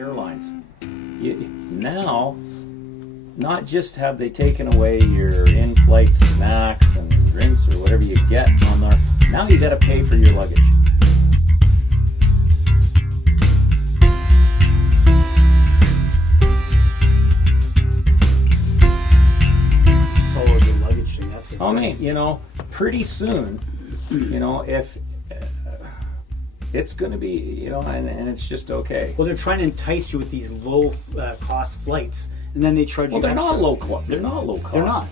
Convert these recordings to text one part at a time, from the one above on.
Airlines. Now, not just have they taken away your in-flight snacks and drinks or whatever you get on there, now you got to pay for your luggage. Oh, the luggage thing, that's it. I mean, pretty soon, if it's going to be, and it's just okay. Well, they're trying to entice you with these low cost flights, and then they charge you They're extra. not low cost. They're not low cost. They're not.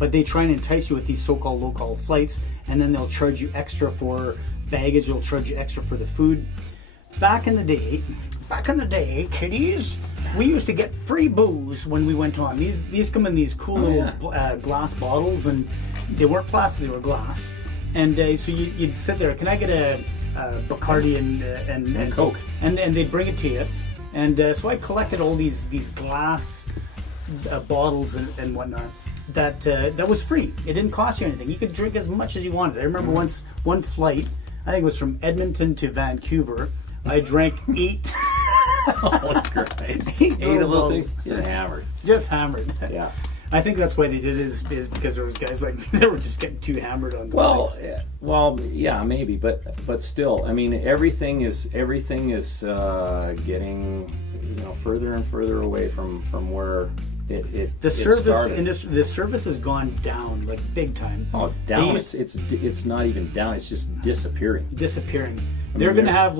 But they try and entice you with these so-called low-cost flights, and then they'll charge you extra for baggage. They'll charge you extra for the food. Back in the day, kiddies, we used to get free booze when we went on. These come in these cool little glass bottles, and they weren't plastic; they were glass. And so you'd sit there. Can I get a Bacardi and Coke? And they'd bring it to you. And so I collected all these glass bottles and whatnot. That was free. It didn't cost you anything. You could drink as much as you wanted. I remember once one flight, I think it was from Edmonton to Vancouver. I drank 8. Oh, great. 8 of those things? Just hammered. Just hammered. Yeah. I think that's why they did it is because there was guys like me that were just getting too hammered on the flights. Yeah, maybe, but still, I mean, everything is getting further and further away from where it started. The service has gone down like big time. Oh, down! It's not even down. It's just disappearing. They're going to have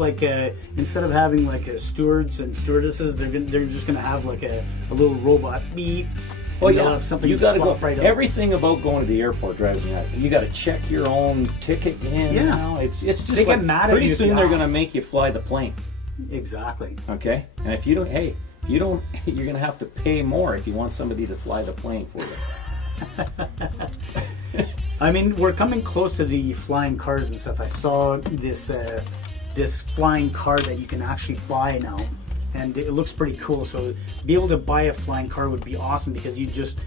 instead of having stewards and stewardesses, they're just going to have a little robot beep. Oh yeah, have something you got to go. Right Everything about going to the airport drives me out. You got to check your own ticket in. Yeah, now. It's just they get mad at pretty you soon they're going to make you fly the plane. Exactly. Okay, and if you don't, you're going to have to pay more if you want somebody to fly the plane for you. I mean, we're coming close to the flying cars and stuff. I saw this flying car that you can actually buy now. And it looks pretty cool. So be able to buy a flying car would be awesome because you just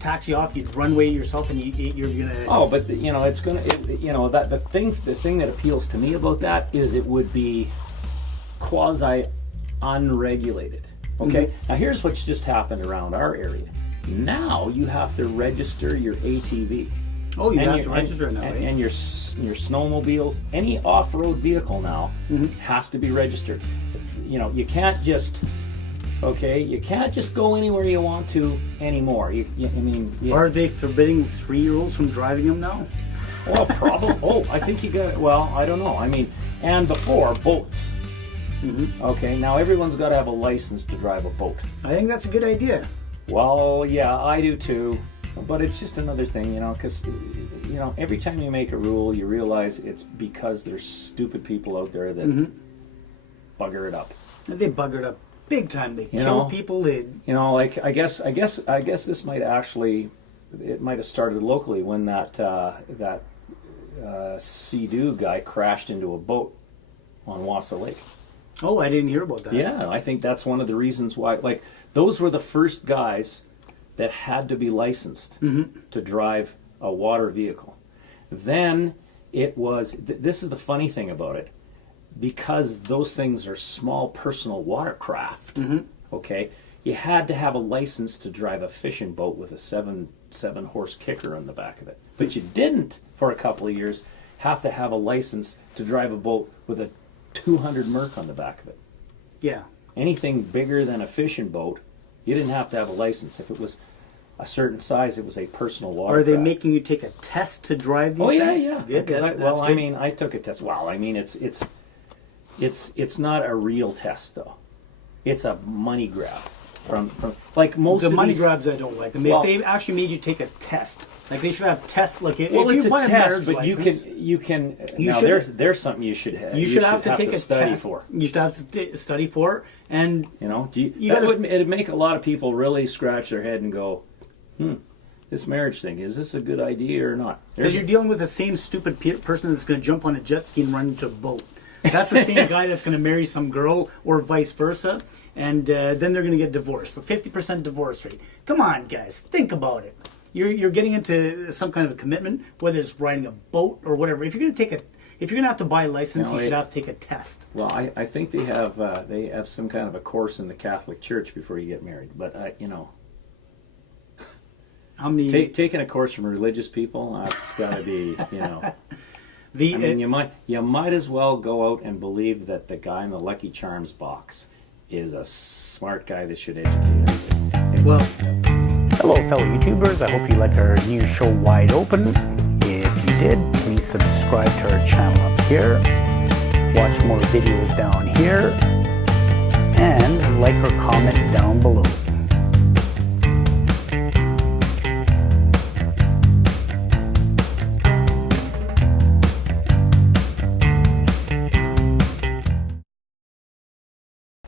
taxi off, you'd runway yourself, and you're gonna. Oh, but it's gonna. That the thing that appeals to me about that is it would be quasi unregulated. Okay. Mm-hmm. Now here's what's just happened around our area. Now you have to register your ATV. Oh, you have to register now, right? And your snowmobiles, any off-road vehicle now has to be registered. You can't just go anywhere you want to anymore. Are they forbidding 3-year-olds from driving them now? Well, probably. I think you got. Well, I don't know. And before boats. Mm-hmm. Okay, now everyone's got to have a license to drive a boat. I think that's a good idea. Well, yeah, I do too. But it's just another thing, because every time you make a rule, you realize it's because there's stupid people out there that bugger it up. They bugger it up big time. They kill people. I guess this might actually, it might have started locally when that Sea-Doo guy crashed into a boat on Wassa Lake. Oh, I didn't hear about that. Yeah, I think that's one of the reasons why. Those were the first guys that had to be licensed to drive a water vehicle. Then it was. This is the funny thing about it. Because those things are small personal watercraft, okay, you had to have a license to drive a fishing boat with a 7 horse kicker on the back of it. But you didn't, for a couple of years, have to have a license to drive a boat with a 200 Merc on the back of it. Yeah. Anything bigger than a fishing boat, you didn't have to have a license. If it was a certain size, it was a personal watercraft. Are they making you take a test to drive these things? Yeah. Good. I took a test. Well, it's not a real test though. It's a money grab from like most the of money these, grabs. I don't like them. If they actually made you take a test, they should have tests. If it's you buy a test, but license, you can. There's something you should have. You should have to take a study test for. You should have to study for, and it'd make a lot of people really scratch their head and go, this marriage thing, is this a good idea or not? Because you're dealing with the same stupid person that's going to jump on a jet ski and run into a boat. That's the same guy that's going to marry some girl or vice versa, and then they're going to get divorced. So 50% divorce rate. Come on, guys, think about it. You're getting into some kind of a commitment, whether it's riding a boat or whatever. If you're going to if you're gonna have to buy a license, No, you should have to take a test. Well, I think they have some kind of a course in the Catholic Church before you get married. But you know, How many? taking a course from religious people, that's got to be, you know. The I mean, you might as well go out and believe that the guy in the Lucky Charms box is a smart guy that should educate everybody. well, Hello, fellow YouTubers. I hope you like our new show, Wide Open. If you did, please subscribe to our channel up here. Watch more videos down here. And like or comment down below.